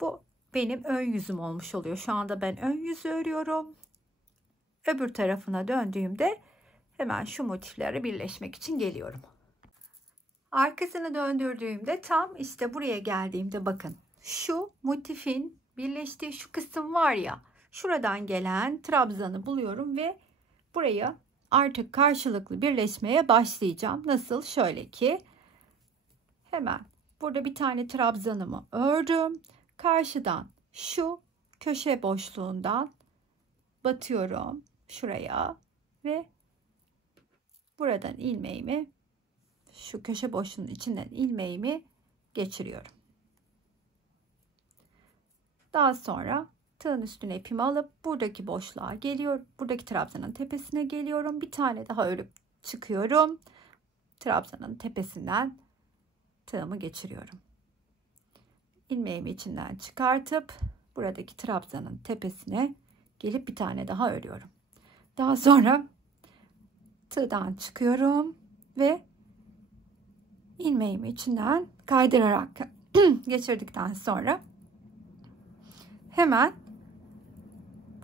Bu benim ön yüzüm olmuş oluyor. Şu anda ben ön yüzü örüyorum. Öbür tarafına döndüğümde hemen şu motiflere birleşmek için geliyorum. Arkasını döndürdüğümde tam işte buraya geldiğimde bakın, şu motifin birleştiği şu kısım var ya, şuradan gelen trabzanı buluyorum ve buraya artık karşılıklı birleşmeye başlayacağım. Nasıl? Şöyle ki, hemen burada bir tane trabzanımı ördüm. Karşıdan şu köşe boşluğundan batıyorum şuraya ve buradan ilmeğimi, şu köşe boşluğunun içinden ilmeğimi geçiriyorum. Daha sonra tığın üstüne ipimi alıp buradaki boşluğa geliyorum. Buradaki trabzanın tepesine geliyorum. Bir tane daha örüp çıkıyorum. Trabzanın tepesinden tığımı geçiriyorum. İlmeğimi içinden çıkartıp buradaki trabzanın tepesine gelip bir tane daha örüyorum. Daha sonra tığdan çıkıyorum ve ilmeğimi içinden kaydırarak geçirdikten sonra hemen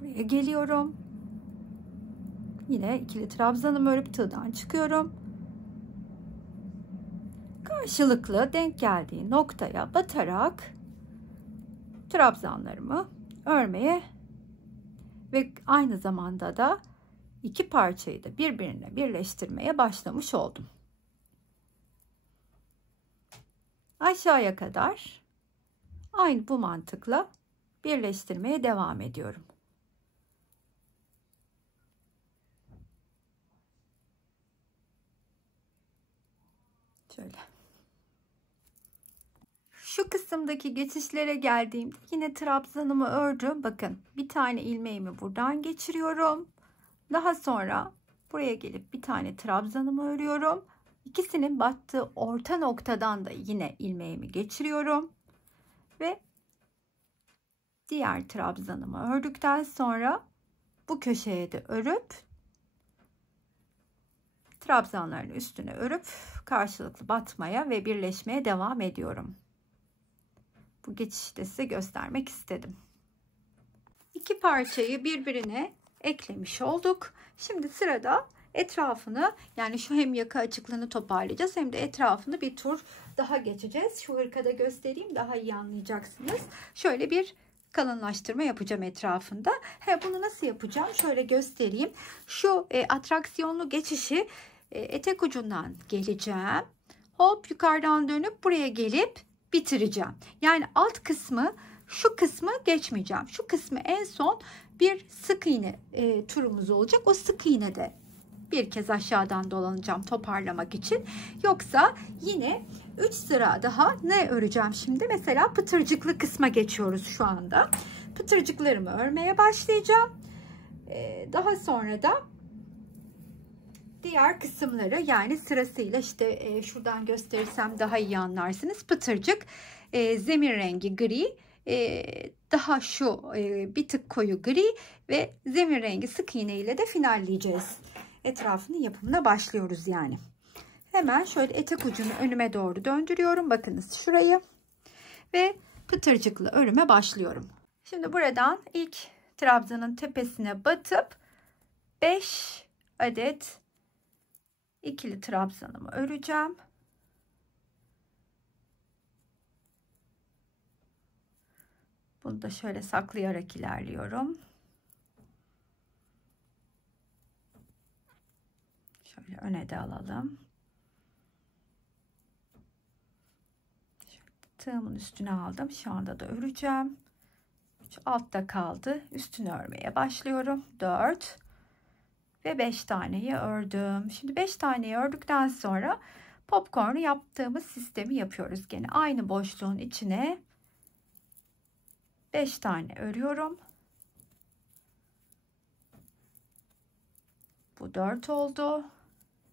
buraya geliyorum. Yine ikili trabzanımı örüp tığdan çıkıyorum. Karşılıklı denk geldiği noktaya batarak trabzanlarımı örmeye ve aynı zamanda da iki parçayı da birbirine birleştirmeye başlamış oldum. Aşağıya kadar aynı bu mantıkla birleştirmeye devam ediyorum. Şöyle. Şu kısımdaki geçişlere geldiğimde yine trabzanımı ördüm. Bakın, bir tane ilmeğimi buradan geçiriyorum. Daha sonra buraya gelip bir tane trabzanımı örüyorum. İkisinin battığı orta noktadan da yine ilmeğimi geçiriyorum. Ve diğer trabzanımı ördükten sonra bu köşeye de örüp trabzanların üstüne örüp karşılıklı batmaya ve birleşmeye devam ediyorum. Bu geçişi de size göstermek istedim. İki parçayı birbirine eklemiş olduk. Şimdi sırada etrafını, yani şu hem yaka açıklığını toparlayacağız hem de etrafını bir tur daha geçeceğiz. Şu hırkada göstereyim, daha iyi anlayacaksınız. Şöyle bir kalınlaştırma yapacağım etrafında. Bunu nasıl yapacağım? Şöyle göstereyim. Şu atraksiyonlu geçişi etek ucundan geleceğim. Hop, yukarıdan dönüp buraya gelip bitireceğim. Yani alt kısmı, şu kısmı geçmeyeceğim. Şu kısmı en son bir sık iğne turumuz olacak. O sık iğne de bir kez aşağıdan dolanacağım toparlamak için. Yoksa yine 3 sıra daha ne öreceğim şimdi? Mesela pıtırcıklı kısma geçiyoruz şu anda. Pıtırcıklarımı örmeye başlayacağım. Daha sonra da diğer kısımları, yani sırasıyla işte şuradan gösterirsem daha iyi anlarsınız. Pıtırcık, zemin rengi gri, daha şu bir tık koyu gri ve zemin rengi sık iğne ile de finalleyeceğiz. Etrafının yapımına başlıyoruz yani. Hemen şöyle etek ucunu önüme doğru döndürüyorum. Bakınız şurayı. Ve pıtırcıklı örüme başlıyorum. Şimdi buradan ilk trabzanın tepesine batıp 5 adet ikili trabzanımı öreceğim. Bunu da şöyle saklayarak ilerliyorum. Şöyle öne de alalım. Şöyle tığımın üstüne aldım. Şu anda da öreceğim. Şu altta kaldı. Üstünü örmeye başlıyorum. 4 ve 5 taneyi ördüm. Şimdi 5 taneyi ördükten sonra popcorn'u yaptığımız sistemi yapıyoruz. Gene aynı boşluğun içine 5 tane örüyorum. Bu 4 oldu.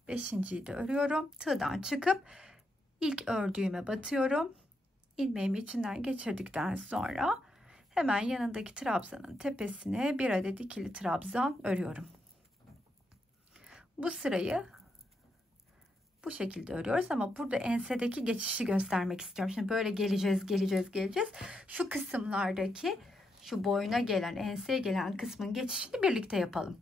5.'yi de örüyorum. Tığdan çıkıp ilk ördüğüme batıyorum. İlmeğimi içinden geçirdikten sonra hemen yanındaki trabzanın tepesine bir adet ikili trabzan örüyorum. Bu sırayı bu şekilde örüyoruz ama burada ensedeki geçişi göstermek istiyorum. Şimdi böyle geleceğiz. Şu kısımlardaki, şu boyuna gelen, enseye gelen kısmın geçişini birlikte yapalım.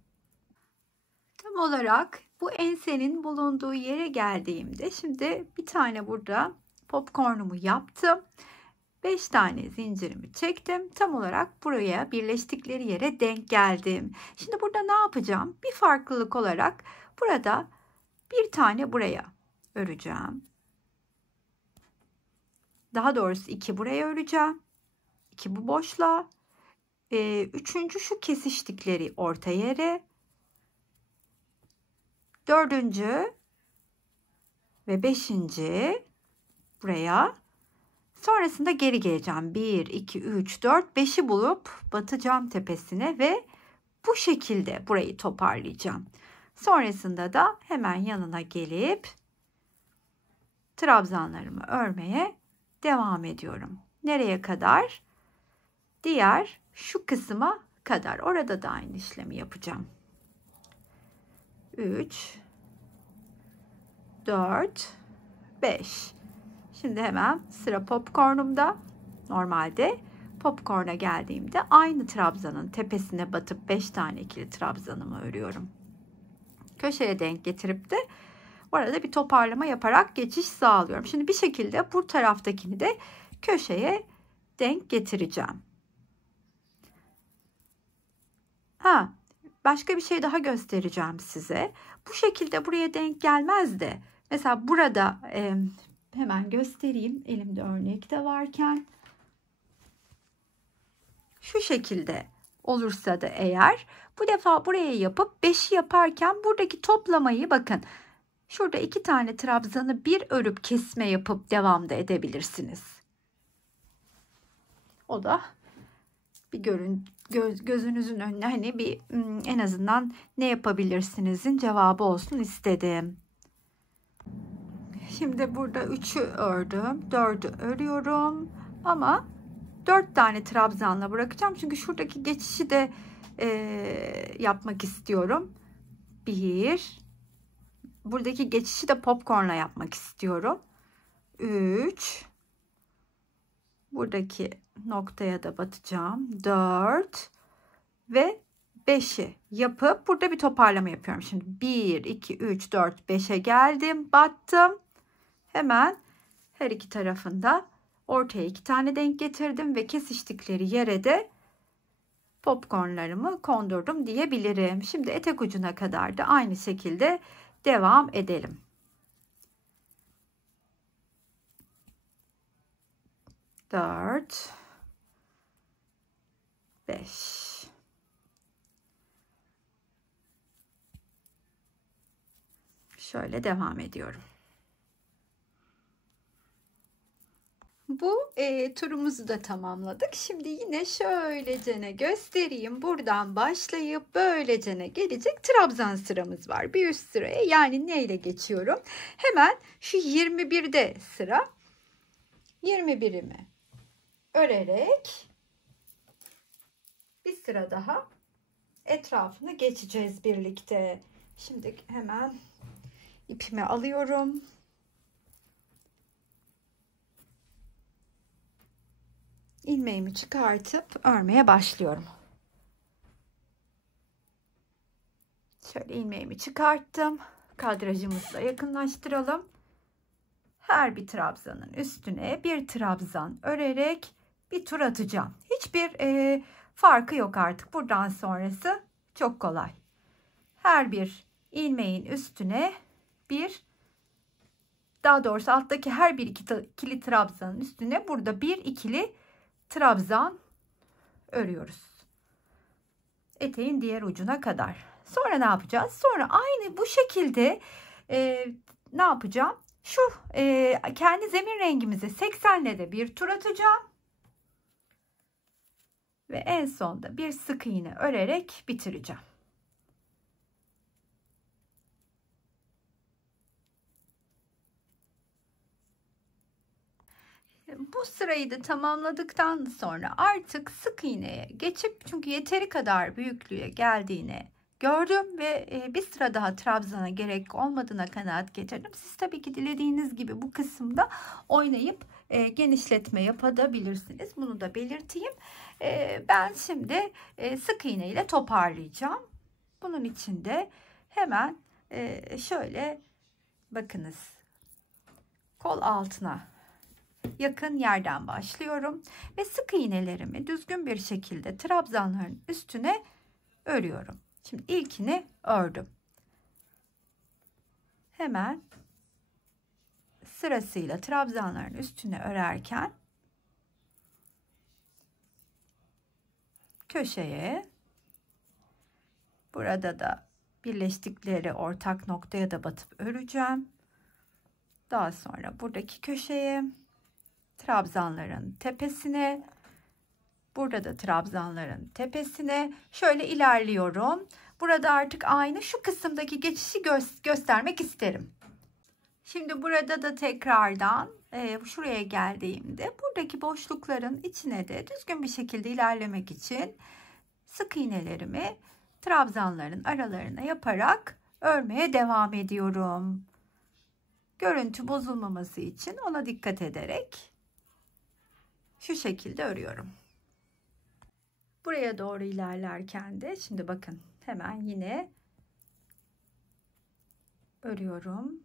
Tam olarak bu ensenin bulunduğu yere geldiğimde şimdi bir tane burada popcornumu yaptım. 5 tane zincirimi çektim. Tam olarak buraya, birleştikleri yere denk geldim. Şimdi burada ne yapacağım? Bir farklılık olarak burada bir tane buraya öreceğim. Daha doğrusu 2 buraya öreceğim. 2 bu boşluğa. Üçüncü şu kesiştikleri orta yere. Dördüncü ve 5. buraya. Sonrasında geri geleceğim. 1, 2, 3, 4, 5'i bulup batacağım tepesine ve bu şekilde burayı toparlayacağım. Sonrasında da hemen yanına gelip trabzanlarımı örmeye devam ediyorum. Nereye kadar? Diğer şu kısma kadar. Orada da aynı işlemi yapacağım. 3, 4, 5. Şimdi hemen sıra popcornumda. Normalde popcorn'a geldiğimde aynı trabzanın tepesine batıp 5 tane ikili trabzanımı örüyorum. Köşeye denk getirip de orada bir toparlama yaparak geçiş sağlıyorum. Şimdi bir şekilde bu taraftakini de köşeye denk getireceğim. Başka bir şey daha göstereceğim size. Bu şekilde buraya denk gelmez de mesela burada hemen göstereyim, elimde örnek de varken şu şekilde olursa da eğer bu defa buraya yapıp 5'i yaparken buradaki toplamayı bakın, şurada 2 tane trabzanı bir örüp kesme yapıp devam da edebilirsiniz. O da bir gözünüzün önüne hani bir en azından ne yapabilirsinizin cevabı olsun istedim. Şimdi burada 3'ü ördüm, 4'ü örüyorum ama 4 tane trabzanla bırakacağım çünkü şuradaki geçişi de yapmak istiyorum. 1, buradaki geçişi de popcornla yapmak istiyorum. 3, buradaki noktaya da batacağım. 4 ve 5'i yapıp burada bir toparlama yapıyorum. Şimdi 1, 2, 3, 4, 5'e geldim, battım. Hemen her iki tarafında ortaya 2 tane denk getirdim ve kesiştikleri yere de popcornlarımı kondurdum diyebilirim. Şimdi etek ucuna kadar da aynı şekilde devam edelim. 4, 5. Şöyle devam ediyorum. Bu turumuzu da tamamladık. Şimdi yine şöylecene göstereyim. Buradan başlayıp böylecene gelecek trabzan sıramız var. Bir üst sıraya, yani neyle geçiyorum? Hemen şu 21'de sıra. 21'imi örerek bir sıra daha etrafını geçeceğiz birlikte. Şimdi hemen ipimi alıyorum. İlmeğimi çıkartıp örmeye başlıyorum. Şöyle ilmeğimi çıkarttım. Kadrajımızla yakınlaştıralım. Her bir trabzanın üstüne bir trabzan örerek bir tur atacağım. Hiçbir farkı yok artık. Buradan sonrası çok kolay. Her bir ilmeğin üstüne daha doğrusu alttaki her bir ikili trabzanın üstüne burada bir ikili trabzan örüyoruz. Eteğin diğer ucuna kadar. Sonra ne yapacağız? Sonra aynı bu şekilde ne yapacağım? Şu kendi zemin rengimize 80'le de bir tur atacağım. Ve en sonda bir sık iğne örerek bitireceğim. Bu sırayı da tamamladıktan sonra artık sık iğneye geçip, çünkü yeteri kadar büyüklüğe geldiğini gördüm ve bir sıra daha trabzana gerek olmadığına kanaat getirdim. Siz tabii ki dilediğiniz gibi bu kısımda oynayıp genişletme yapabilirsiniz. Bunu da belirteyim. Ben şimdi sık iğne ile toparlayacağım. Bunun için de hemen şöyle bakınız, kol altına yakın yerden başlıyorum ve sık iğnelerimi düzgün bir şekilde trabzanların üstüne örüyorum. Şimdi ilkini ördüm. Hemen sırasıyla trabzanların üstüne örerken köşeye, burada da birleştikleri ortak noktaya da batıp öreceğim. Daha sonra buradaki köşeye, trabzanların tepesine, burada da trabzanların tepesine şöyle ilerliyorum. Burada artık aynı şu kısımdaki geçişi göstermek isterim. Şimdi burada da tekrardan şuraya geldiğimde buradaki boşlukların içine de düzgün bir şekilde ilerlemek için sık iğnelerimi trabzanların aralarına yaparak örmeye devam ediyorum. Görüntü bozulmaması için ona dikkat ederek şu şekilde örüyorum. Buraya doğru ilerlerken de şimdi bakın hemen yine örüyorum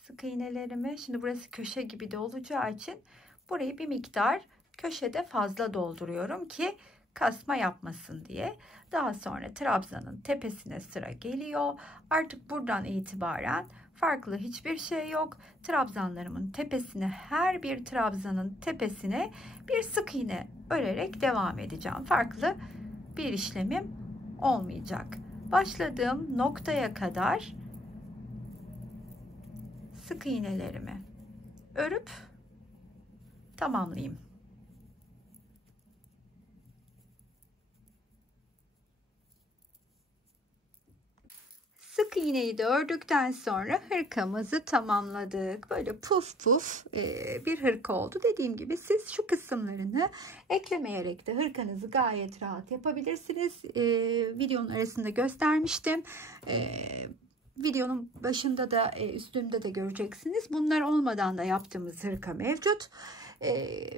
sık iğnelerimi. Şimdi burası köşe gibi de olacağı için burayı bir miktar köşede fazla dolduruyorum ki kasma yapmasın diye. Daha sonra trabzanın tepesine sıra geliyor. Artık buradan itibaren farklı hiçbir şey yok. Trabzanlarımın tepesine, her bir trabzanın tepesine bir sık iğne örerek devam edeceğim. Farklı bir işlemim olmayacak. Başladığım noktaya kadar sık iğnelerimi örüp tamamlayayım. Sık iğneyi de ördükten sonra hırkamızı tamamladık. Böyle puf puf bir hırka oldu. Dediğim gibi siz şu kısımlarını eklemeyerek de hırkanızı gayet rahat yapabilirsiniz. Videonun arasında göstermiştim. Videonun başında da üstünde de göreceksiniz. Bunlar olmadan da yaptığımız hırka mevcut.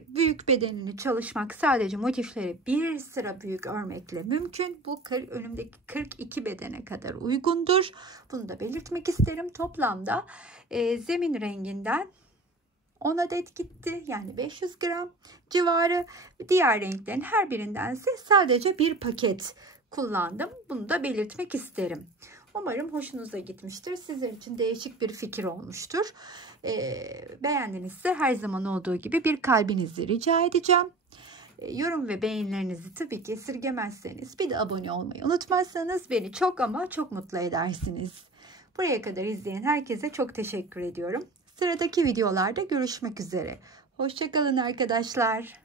Büyük bedenini çalışmak sadece motifleri bir sıra büyük örmekle mümkün. Bu önümdeki 42 bedene kadar uygundur. Bunu da belirtmek isterim. Toplamda zemin renginden 10 adet gitti. Yani 500 gram civarı. Diğer renklerin her birinden ise sadece bir paket kullandım. Bunu da belirtmek isterim. Umarım hoşunuza gitmiştir. Sizler için değişik bir fikir olmuştur. Beğendinizse her zaman olduğu gibi bir kalbinizi rica edeceğim. Yorum ve beğenilerinizi tabii ki esirgemezseniz, bir de abone olmayı unutmazsanız beni çok ama çok mutlu edersiniz. Buraya kadar izleyen herkese çok teşekkür ediyorum. Sıradaki videolarda görüşmek üzere. Hoşça kalın arkadaşlar.